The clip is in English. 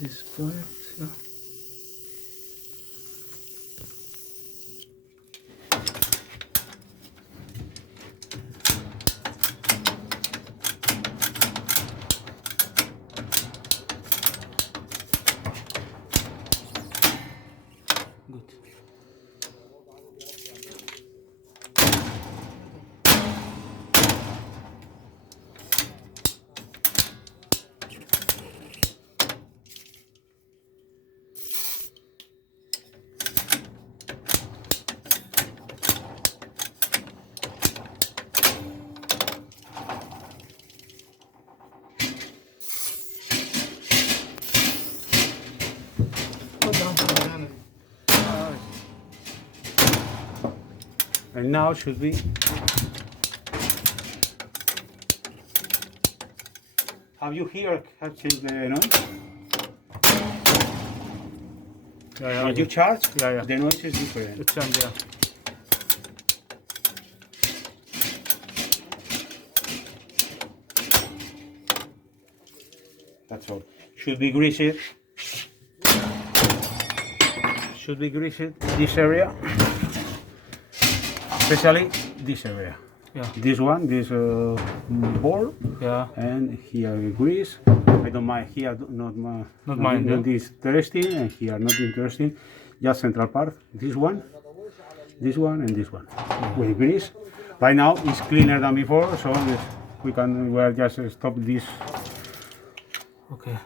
This part, yeah. Good. Put down. And now should be. Have you here changed the noise? Yeah, When you charge, yeah. the noise is different. It's on there. That's all. Should be greased. Should be greased this area, especially this area. Yeah. This one, this ball, Yeah. and here grease. I don't mind here, not mind, not yeah. interesting, and here not interesting. Just central part. This one, and this one. With grease. Right now it's cleaner than before, so we are just stop this. Okay.